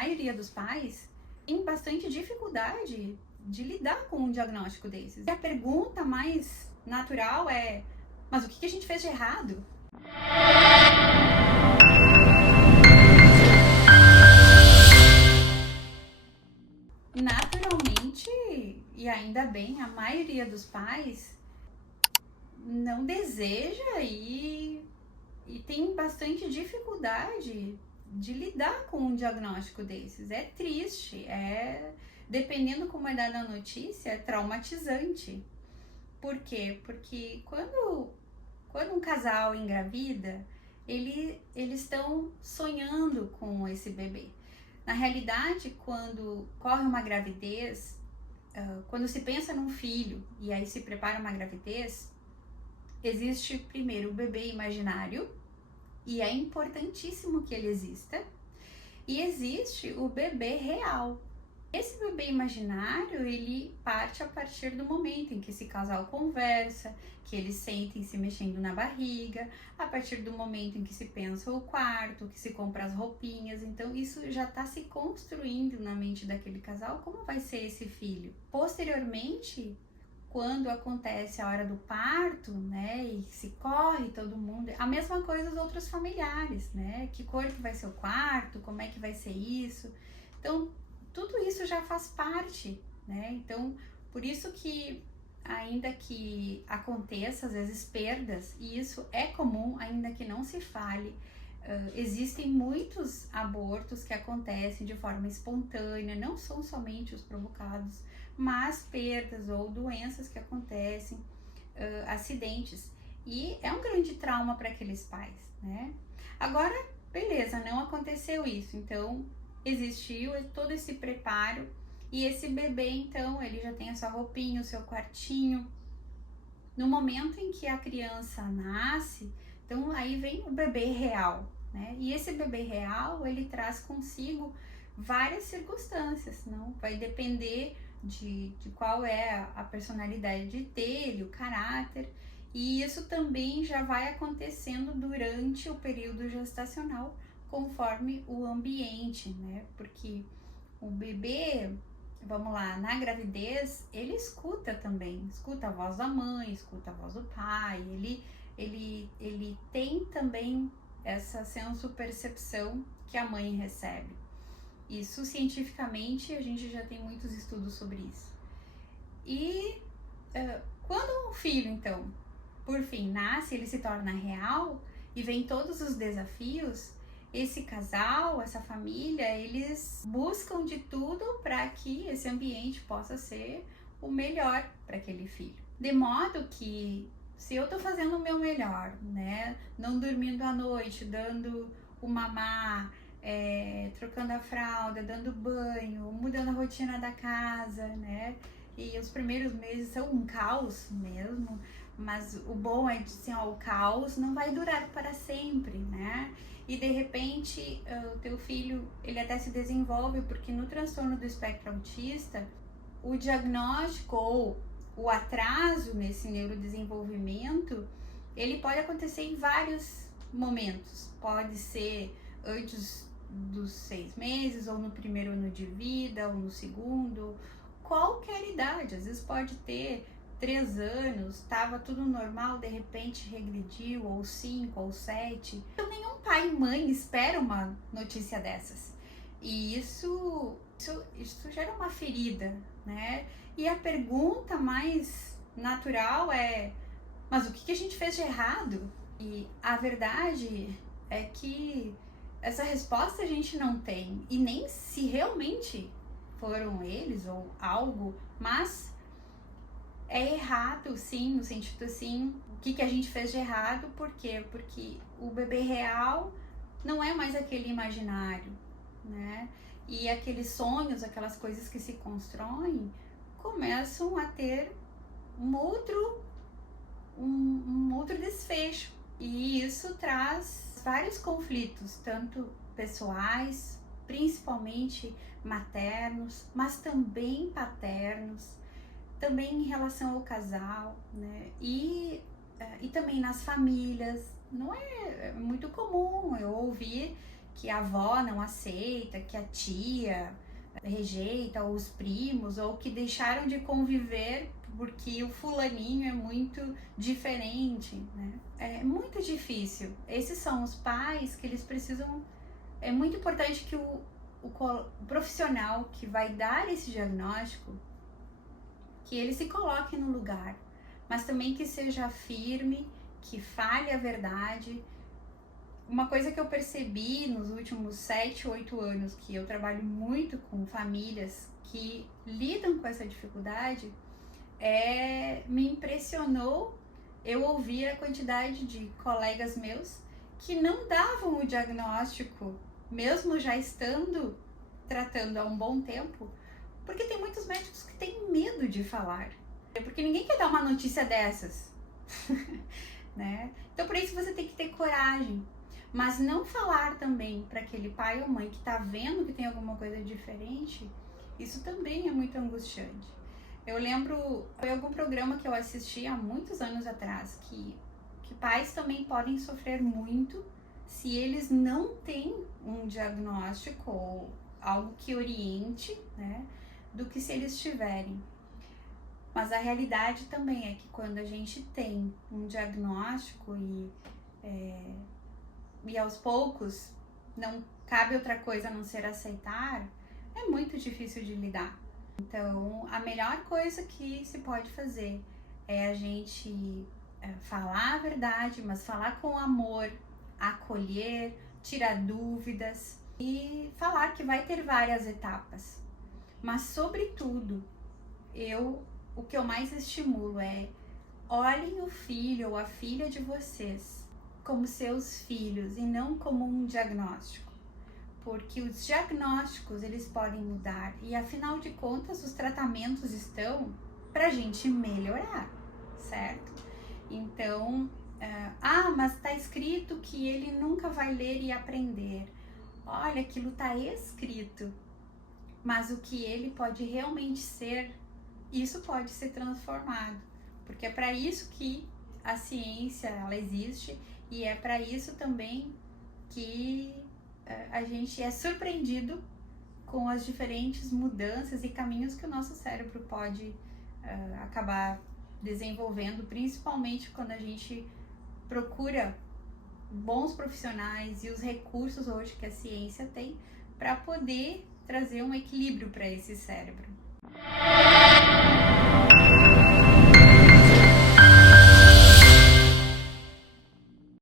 maioria dos pais tem bastante dificuldade de lidar com um diagnóstico desses. E a pergunta mais natural é: mas o que a gente fez de errado? Naturalmente, e ainda bem, a maioria dos pais não deseja e tem bastante dificuldade de lidar com um diagnóstico desses. É triste, dependendo como é dada a notícia, é traumatizante. Por quê? Porque quando um casal engravida, eles estão sonhando com esse bebê. Na realidade, quando corre uma gravidez, quando se pensa num filho e aí se prepara uma gravidez, existe primeiro o bebê imaginário, e é importantíssimo que ele exista, e existe o bebê real. Esse bebê imaginário, ele parte a partir do momento em que esse casal conversa, que eles sentem se mexendo na barriga, a partir do momento em que se pensa o quarto, que se compra as roupinhas. Então isso já está se construindo na mente daquele casal como vai ser esse filho. Posteriormente, quando acontece a hora do parto, né, e se corre todo mundo, a mesma coisa os outros familiares, né, que cor que vai ser o quarto, como é que vai ser isso. Então, tudo isso já faz parte, né, então, por isso que, ainda que aconteça, às vezes, perdas, e isso é comum, ainda que não se fale, existem muitos abortos que acontecem de forma espontânea, não são somente os provocados, mas perdas ou doenças que acontecem, acidentes, e é um grande trauma para aqueles pais, né? Agora, beleza, não aconteceu isso, então existiu todo esse preparo, e esse bebê, então, ele já tem a sua roupinha, o seu quartinho. No momento em que a criança nasce, então aí vem o bebê real, né? E esse bebê real, ele traz consigo várias circunstâncias, não? Vai depender de qual é a personalidade dele, o caráter, e isso também já vai acontecendo durante o período gestacional, conforme o ambiente, né? Porque o bebê, vamos lá, na gravidez, ele escuta também, escuta a voz da mãe, escuta a voz do pai, ele tem também essa senso-percepção que a mãe recebe. Isso, cientificamente, a gente já tem muitos estudos sobre isso. E quando um filho, então, por fim, nasce, ele se torna real e vem todos os desafios, esse casal, essa família, eles buscam de tudo para que esse ambiente possa ser o melhor para aquele filho. De modo que, se eu tô fazendo o meu melhor, né, não dormindo à noite, dando o mamar, trocando a fralda, dando banho, mudando a rotina da casa, né, e os primeiros meses são um caos mesmo, mas o bom é que assim, o caos não vai durar para sempre, né? E de repente o teu filho, ele até se desenvolve, porque no transtorno do espectro autista, o diagnóstico ou o atraso nesse neurodesenvolvimento, ele pode acontecer em vários momentos. Pode ser antes dos 6 meses, ou no primeiro ano de vida, ou no segundo, qualquer idade. Às vezes pode ter 3 anos, estava tudo normal, de repente regrediu, ou 5, ou 7. Então nenhum pai e mãe espera uma notícia dessas. E isso gera uma ferida, né? E a pergunta mais natural é: mas o que a gente fez de errado? E a verdade é que essa resposta a gente não tem, e nem se realmente foram eles ou algo, mas é errado, sim, no sentido assim, o que a gente fez de errado, por quê? Porque o bebê real não é mais aquele imaginário, né? E aqueles sonhos, aquelas coisas que se constroem, começam a ter um outro desfecho. E isso traz vários conflitos, tanto pessoais, principalmente maternos, mas também paternos, também em relação ao casal, né? E também nas famílias. Não é muito comum eu ouvir que a avó não aceita, que a tia rejeita, ou os primos, ou que deixaram de conviver porque o fulaninho é muito diferente, né? É muito difícil. Esses são os pais que eles precisam. É muito importante que o profissional que vai dar esse diagnóstico, que ele se coloque no lugar, mas também que seja firme, que fale a verdade. Uma coisa que eu percebi nos últimos 7, 8 anos, que eu trabalho muito com famílias que lidam com essa dificuldade, me impressionou eu ouvir a quantidade de colegas meus que não davam o diagnóstico, mesmo já estando tratando há um bom tempo, porque tem muitos médicos que têm medo de falar, porque ninguém quer dar uma notícia dessas, né? Então por isso você tem que ter coragem, mas não falar também para aquele pai ou mãe que está vendo que tem alguma coisa diferente, isso também é muito angustiante. Eu lembro, foi algum programa que eu assisti há muitos anos atrás, que pais também podem sofrer muito se eles não têm um diagnóstico ou algo que oriente, né, do que se eles tiverem. Mas a realidade também é que quando a gente tem um diagnóstico e aos poucos não cabe outra coisa a não ser aceitar, é muito difícil de lidar. Então, a melhor coisa que se pode fazer é a gente falar a verdade, mas falar com amor, acolher, tirar dúvidas e falar que vai ter várias etapas. Mas, sobretudo, o que eu mais estimulo é: olhem o filho ou a filha de vocês como seus filhos e não como um diagnóstico. Porque os diagnósticos, eles podem mudar e, afinal de contas, os tratamentos estão para a gente melhorar, certo? Então, mas está escrito que ele nunca vai ler e aprender. Olha, aquilo está escrito, mas o que ele pode realmente ser, isso pode ser transformado, porque é para isso que a ciência ela existe e é para isso também que a gente é surpreendido com as diferentes mudanças e caminhos que o nosso cérebro pode acabar desenvolvendo, principalmente quando a gente procura bons profissionais e os recursos hoje que a ciência tem para poder trazer um equilíbrio para esse cérebro.